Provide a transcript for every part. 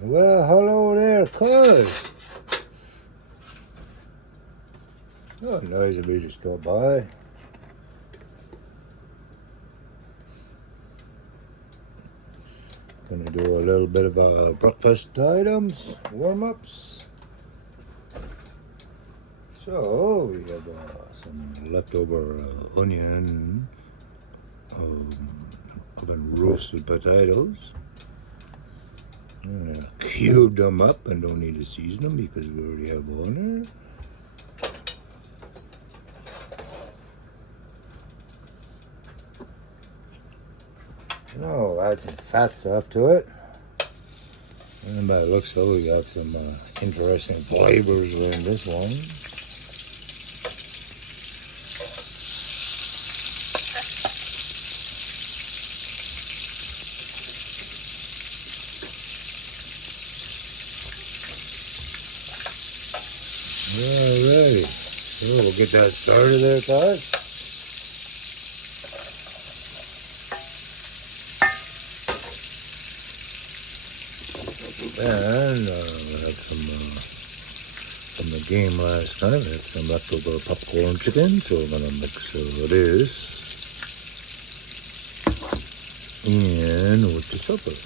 Well, hello there, cuz. Oh, nice of you to stop by. Gonna do a little bit of breakfast items, warm-ups. So, we have some leftover onion, oven roasted potatoes. Cubed them up and don't need to season them because we already have on there. Add some fat stuff to it. And by the looks of it, we got some interesting flavors in this one. Alrighty, so we'll get that started there, guys. And we had some from the game last night. We had some leftover popcorn chicken, so we're gonna mix this in with the supper.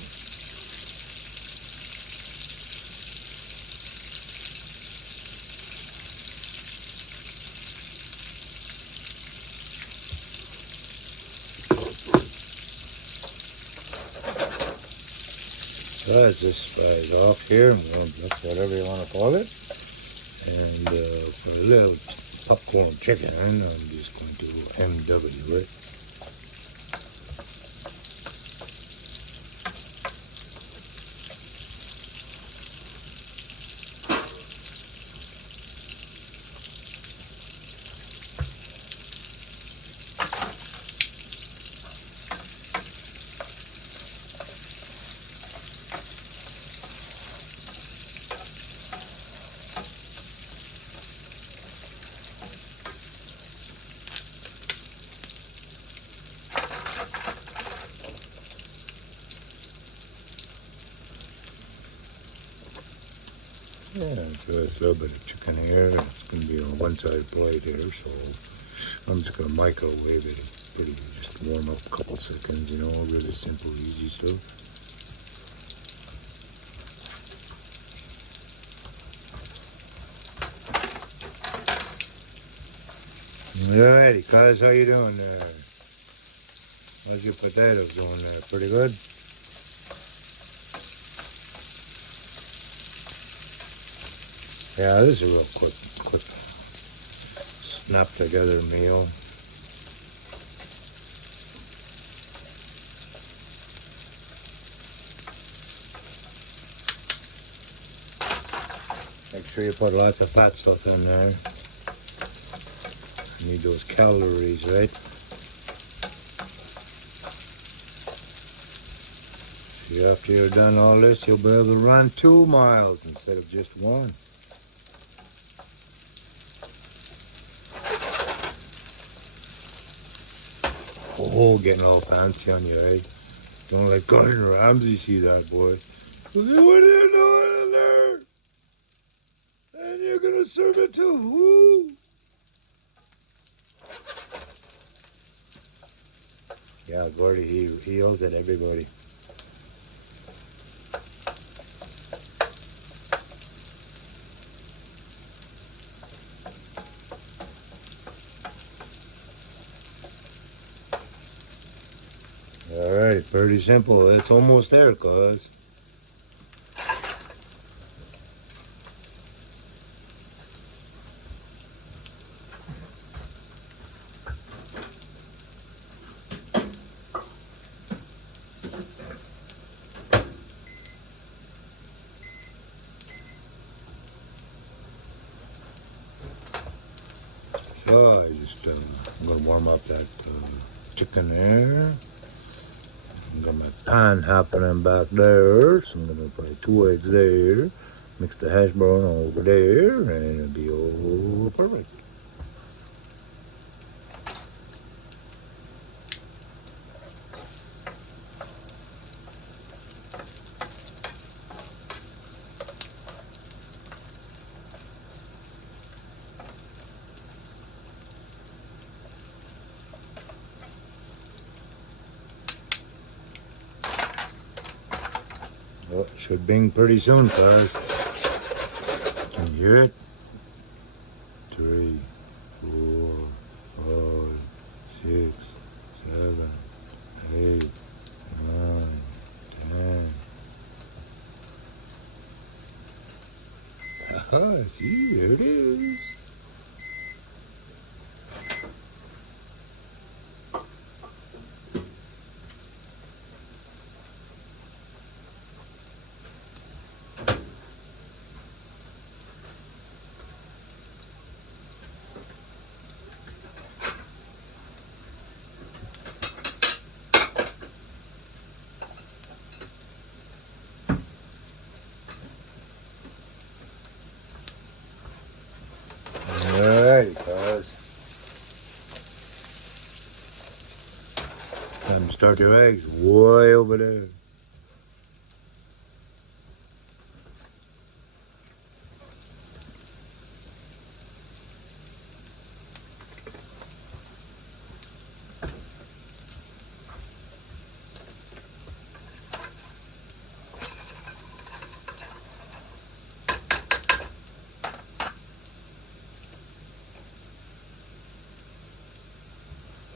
So as this fries off here, that's whatever you want to call it. And for a little popcorn chicken, I'm just going to MW it. Yeah, so it's a little bit of chicken here. It's going to be on one side plate here, so I'm just going to microwave it pretty, just warm up a couple seconds, really simple, easy stuff. Alrighty, guys, how you doing there? How's your potatoes doing there? Pretty good? Yeah, this is a real quick snap together meal. Make sure you put lots of fat stuff in there. You need those calories, right? See, after you're done all this, you'll be able to run 2 miles instead of just 1. Oh, getting all fancy on you, eh? Don't let Gordon Ramsay see that, boy. What are you doing in there? And you're gonna serve it to who? Yeah, Gordy, he yells at everybody. Alright, pretty simple. It's almost there, cuz. So I just, I'm gonna warm up that chicken there. I'm got my pan happening back there, so I'm gonna put 2 eggs there. Mix the hash brown over there, and it'll be all perfect. Oh, should bing pretty soon, cuz. Can you hear it? 3, 4, 5, 6, 7, 8, 9, 10. Haha, see, there it is. Alrighty, cuz. Time to start your eggs way over there.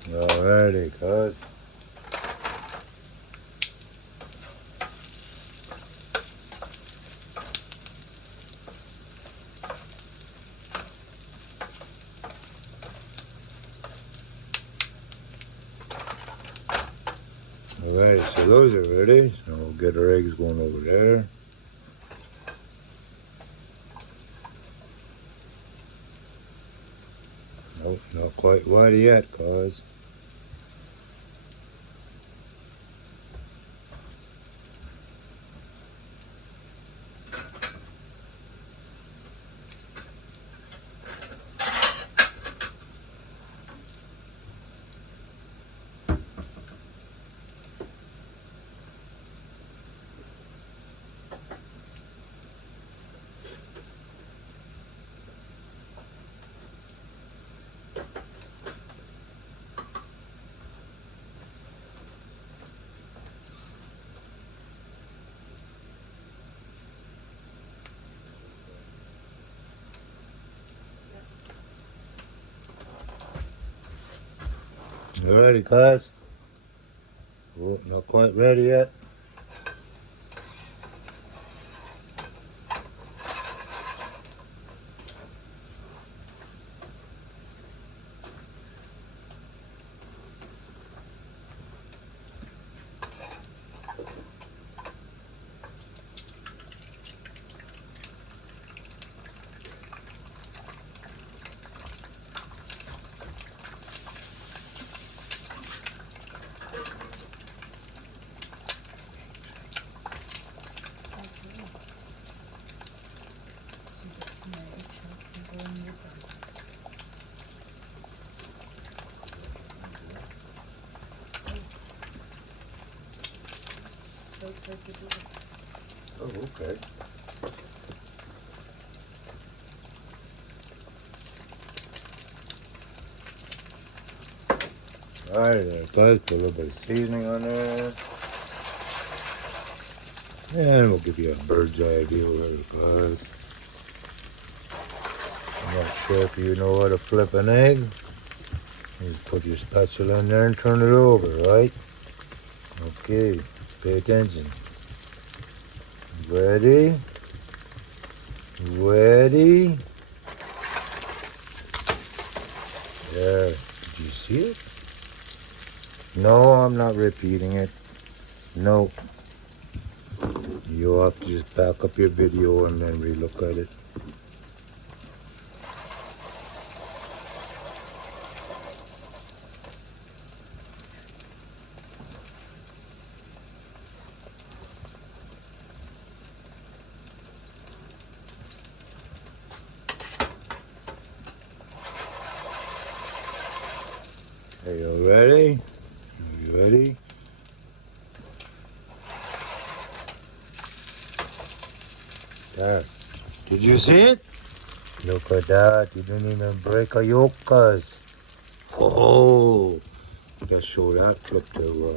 Alrighty, cuz. Alright, so those are ready. So we'll get our eggs going over there. Nope, not quite ready yet, cuz. You ready, cuz? Oh, not quite ready yet. Oh, okay. Alright there, cuz. Put a little bit of seasoning on there. And we'll give you a bird's eye view of it, cuz. I'm not sure if you know how to flip an egg. Just put your spatula in there and turn it over, right? Okay, pay attention. Ready? Ready? There. Did you see it? No, I'm not repeating it. Nope. You'll have to just back up your video and then relook at it. Are you ready? Are you ready? There. Did you see it? Look at that. You didn't even break a yolk, cuz. Oh, just show that clip to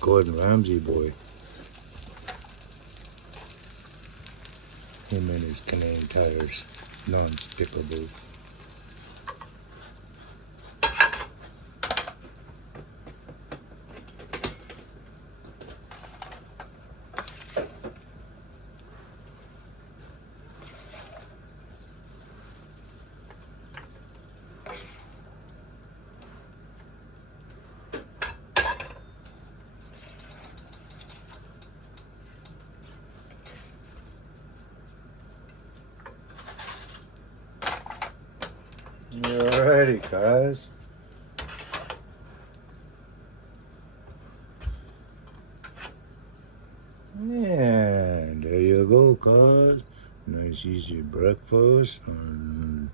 Gordon Ramsay boy. Him and his Canadian Tires non-stickables. Alrighty, guys. And there you go, guys. Nice easy breakfast. I'm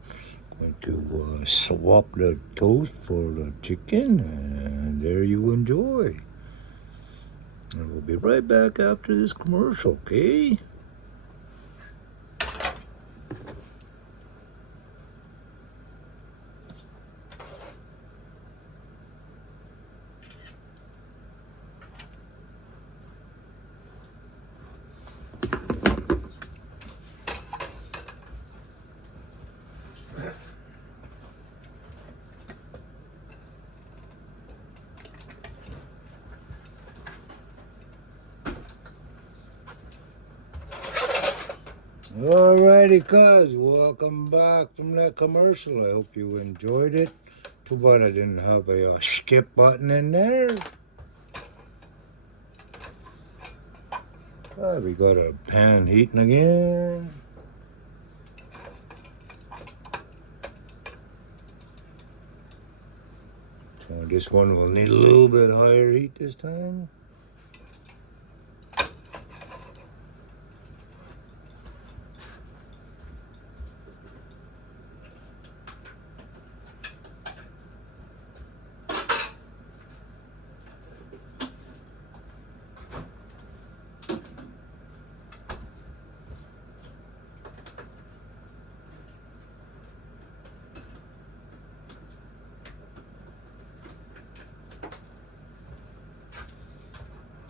going to swap the toast for the chicken, and there you enjoy. And we'll be right back after this commercial, okay? Alrighty, guys, welcome back from that commercial. I hope you enjoyed it. Too bad I didn't have a skip button in there. We got a pan heating again. So this one will need a little bit higher heat this time.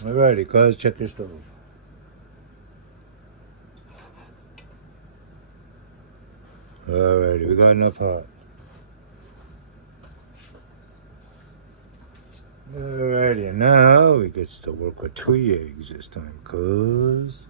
Alrighty, guys, check your stove. Alrighty, we got enough hot. Alrighty, and now we get to work with 3 eggs this time, cuz.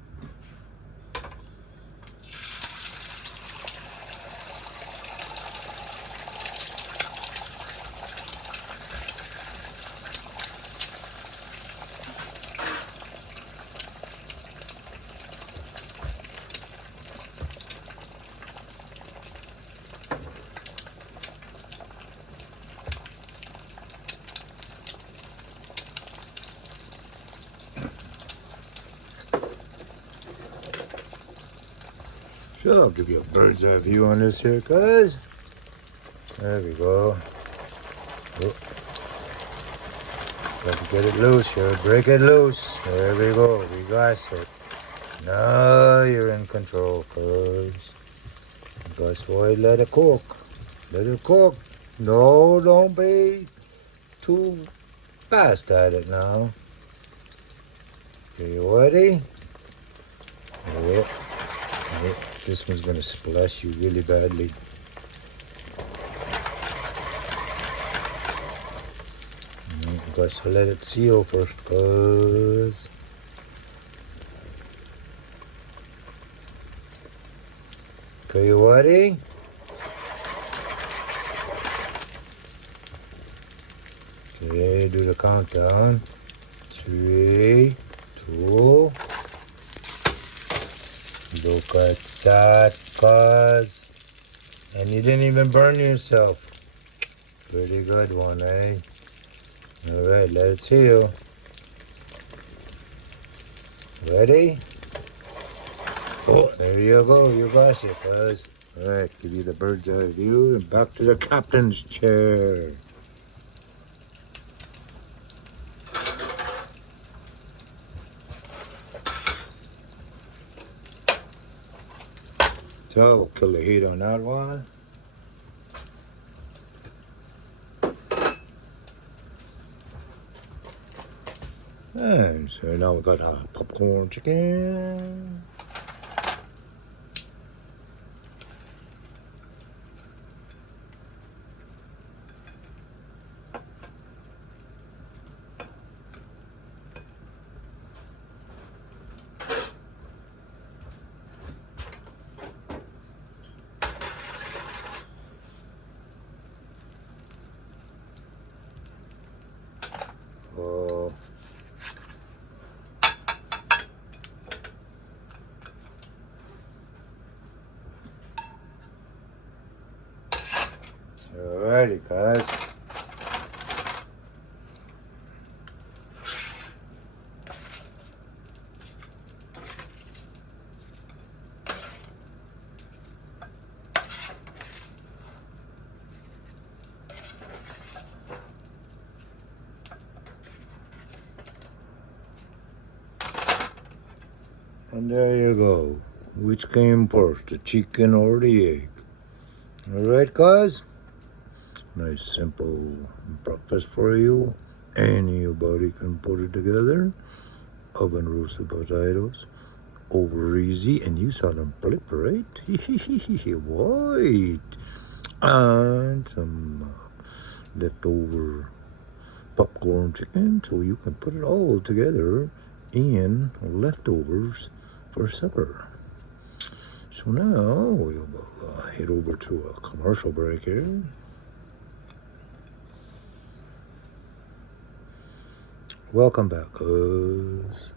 So I'll give you a bird's eye view on this here, guys. There we go. Oh. Got to get it loose here. Break it loose. There we go. We got it. Now you're in control, cuz. That's why let it cook. Let it cook. No, don't be too fast at it now. Okay, you ready? Yep. This one's gonna splash you really badly. Got to let it seal first, cuz. Okay, you ready? Okay, do the countdown. 3, 2. Look at that, cuz. And you didn't even burn yourself. Pretty good one, eh? Alright, let it seal. Ready? Oh, there you go. You got it, cuz. Alright, give you the bird's eye view and back to the captain's chair. So, kill the heat on that one. And so now we got our popcorn chicken. guys. And there you go. Which came first, the chicken or the egg? Alright, guys? Nice simple breakfast for you. Anybody can put it together. Oven roasted potatoes. Over easy, and you saw them flip, right? White. And some leftover popcorn chicken, so you can put it all together in leftovers for supper. So now we'll head over to a commercial break here. Welcome back, guys.